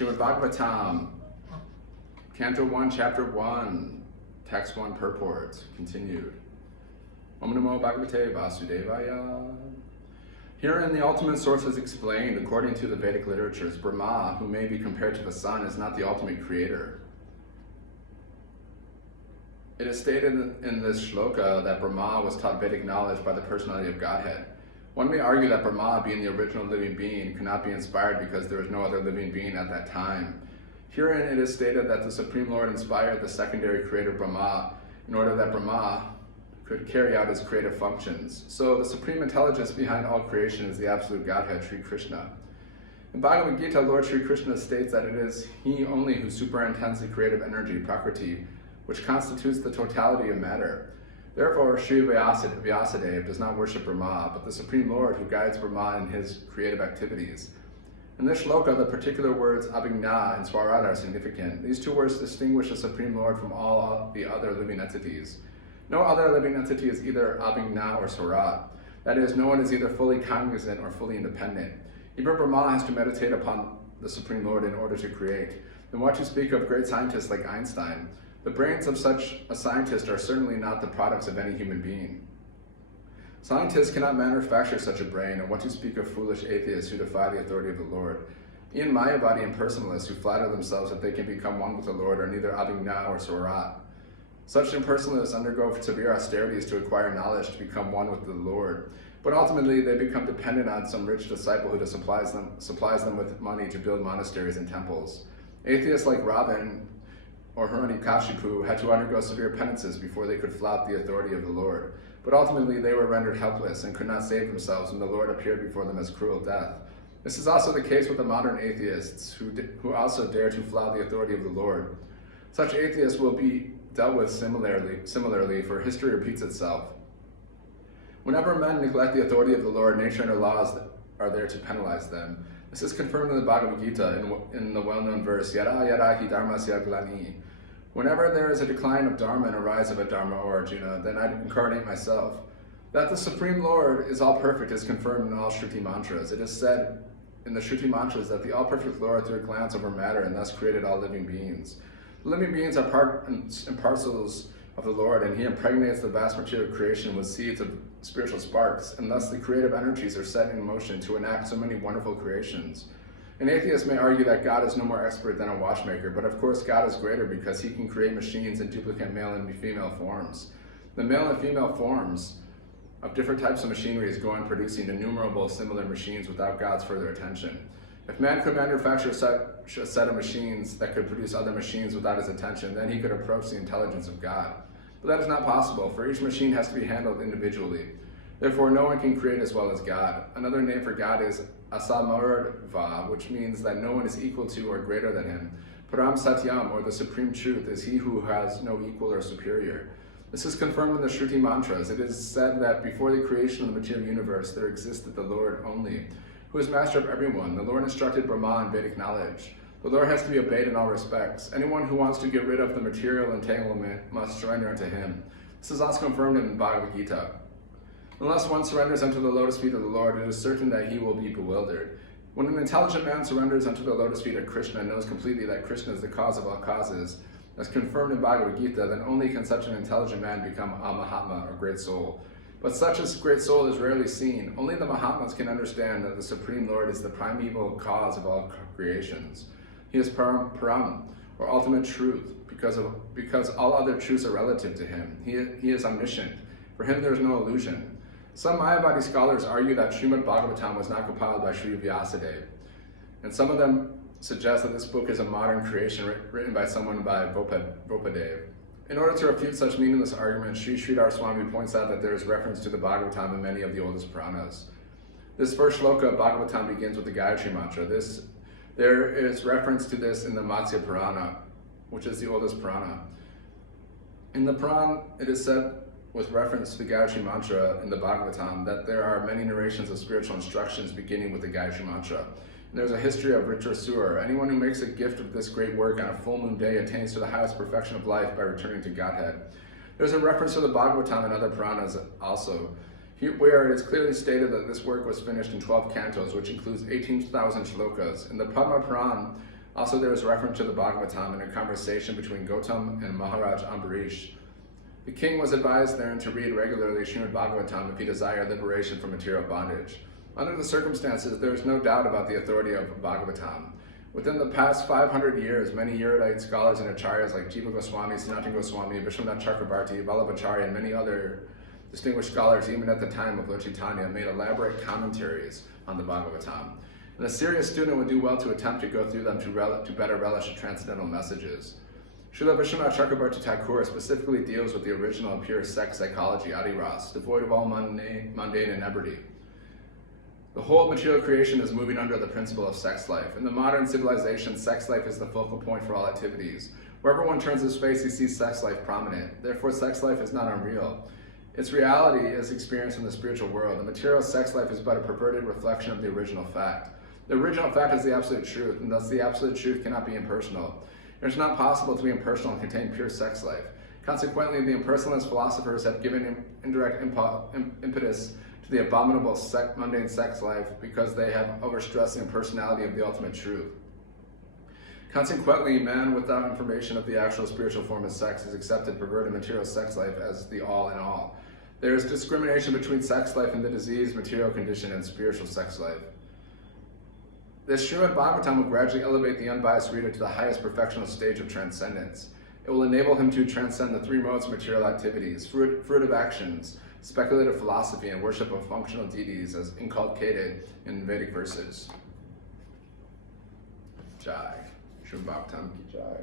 Srimad Bhagavatam, Canto 1, Chapter 1, Text 1, Purport, continued. Om Namo Bhagavate Vasudevaya. Herein the ultimate source is explained according to the Vedic literatures. Brahma, who may be compared to the sun, is not the ultimate creator. It is stated in this shloka that Brahma was taught Vedic knowledge by the personality of Godhead. One may argue that Brahma, being the original living being, could not be inspired because there was no other living being at that time. Herein it is stated that the Supreme Lord inspired the secondary creator Brahma in order that Brahma could carry out his creative functions. So the supreme intelligence behind all creation is the absolute Godhead, Sri Krishna. In Bhagavad Gita, Lord Sri Krishna states that it is he only who superintends the creative energy, Prakriti, which constitutes the totality of matter. Therefore, Sri Vyasadeva does not worship Brahma, but the Supreme Lord who guides Brahma in his creative activities. In this shloka, the particular words Abhigna and Swarad are significant. These two words distinguish the Supreme Lord from all the other living entities. No other living entity is either Abhigna or Swarad. That is, no one is either fully cognizant or fully independent. Even Brahma has to meditate upon the Supreme Lord in order to create. Then what to speak of great scientists like Einstein? The brains of such a scientist are certainly not the products of any human being. Scientists cannot manufacture such a brain, and what to speak of foolish atheists who defy the authority of the Lord. Even Mayavadi impersonalists who flatter themselves that they can become one with the Lord are neither Abhigna or Swarat. Such impersonalists undergo severe austerities to acquire knowledge to become one with the Lord, but ultimately they become dependent on some rich disciple who supplies them with money to build monasteries and temples. Atheists like Ravan or Hiranyakashipu had to undergo severe penances before they could flout the authority of the Lord, but ultimately they were rendered helpless and could not save themselves when the Lord appeared before them as cruel death. This is also the case with the modern atheists who also dare to flout the authority of the Lord. Such atheists will be dealt with similarly, for history repeats itself. Whenever men neglect the authority of the Lord, nature and her laws are there to penalize them. This is confirmed in the Bhagavad Gita in the well-known verse, Yada yada hi dharmasya glani. Whenever there is a decline of dharma and a rise of a dharma, or Arjuna, then I incarnate myself. That the Supreme Lord is all-perfect is confirmed in all Shruti mantras. It is said in the Shruti mantras that the all-perfect Lord threw a glance over matter and thus created all living beings. The living beings are part and parcels of the Lord, and he impregnates the vast material creation with seeds of spiritual sparks, and thus the creative energies are set in motion to enact so many wonderful creations. An atheist may argue that God is no more expert than a watchmaker, but of course God is greater because he can create machines in duplicate male and female forms. The male and female forms of different types of machinery go on producing innumerable similar machines without God's further attention. If man could manufacture a set of machines that could produce other machines without his attention, then he could approach the intelligence of God. But that is not possible, for each machine has to be handled individually. Therefore, no one can create as well as God. Another name for God is Asamardva, which means that no one is equal to or greater than him. Param Satyam, or the Supreme Truth, is he who has no equal or superior. This is confirmed in the Shruti mantras. It is said that before the creation of the material universe, there existed the Lord only, who is master of everyone. The Lord instructed Brahma in Vedic knowledge. The Lord has to be obeyed in all respects. Anyone who wants to get rid of the material entanglement must surrender unto him. This is also confirmed in Bhagavad Gita. Unless one surrenders unto the lotus feet of the Lord, it is certain that he will be bewildered. When an intelligent man surrenders unto the lotus feet of Krishna and knows completely that Krishna is the cause of all causes, as confirmed in Bhagavad Gita, then only can such an intelligent man become a Mahatma, or great soul. But such a great soul is rarely seen. Only the Mahatmas can understand that the Supreme Lord is the primeval cause of all creations. He is Param, or ultimate truth, because all other truths are relative to him. He is omniscient. For him there is no illusion. Some Mayavadi scholars argue that Srimad Bhagavatam was not compiled by Sri Vyasadeva, and some of them suggest that this book is a modern creation written by someone by Vopadev. In order to refute such meaningless arguments, Sri Sridhar Swami points out that there is reference to the Bhagavatam in many of the oldest Puranas. This first shloka of Bhagavatam begins with the Gayatri Mantra. There is reference to this in the Matsya Purana, which is the oldest Purana. In the Purana, it is said, with reference to the Gayatri Mantra in the Bhagavatam, that there are many narrations of spiritual instructions beginning with the Gayatri Mantra. There's a history of Ritrasur. Anyone who makes a gift of this great work on a full moon day attains to the highest perfection of life by returning to Godhead. There's a reference to the Bhagavatam and other Puranas also, where it is clearly stated that this work was finished in 12 cantos, which includes 18,000 shlokas. In the Padma Puran, Also, there is reference to the Bhagavatam in a conversation between Gautam and Maharaj Ambarish. The king was advised therein to read regularly Srimad Bhagavatam if he desired liberation from material bondage. Under the circumstances, there is no doubt about the authority of Bhagavatam. Within the past 500 years, many erudite scholars and acharyas like Jiva Goswami, Sanatana Goswami, Vishwanath Chakrabarti, Vallabhacharya, and many other distinguished scholars, even at the time of Lord Chaitanya, made elaborate commentaries on the Bhagavatam. And a serious student would do well to attempt to go through them to better relish the transcendental messages. Srila Vishwanath Chakrabarti Thakur specifically deals with the original and pure sex psychology, adiras, devoid of all mundane inebrity. The whole material creation is moving under the principle of sex life. In the modern civilization, sex life is the focal point for all activities. Wherever one turns his face, he sees sex life prominent. Therefore, sex life is not unreal. Its reality is experienced in the spiritual world. The material sex life is but a perverted reflection of the original fact. The original fact is the absolute truth, and thus the absolute truth cannot be impersonal. It is not possible to be impersonal and contain pure sex life. Consequently, the impersonalist philosophers have given indirect impetus to the abominable mundane sex life because they have overstressed the impersonality of the ultimate truth. Consequently, man without information of the actual spiritual form of sex has accepted perverted material sex life as the all in all. There is discrimination between sex life and the diseased material condition and spiritual sex life. This Srimad Bhagavatam will gradually elevate the unbiased reader to the highest perfectional stage of transcendence. It will enable him to transcend the three modes of material activities, fruitive actions, speculative philosophy, and worship of functional deities as inculcated in Vedic verses. Jai. Srimad Bhagavatam ki jai.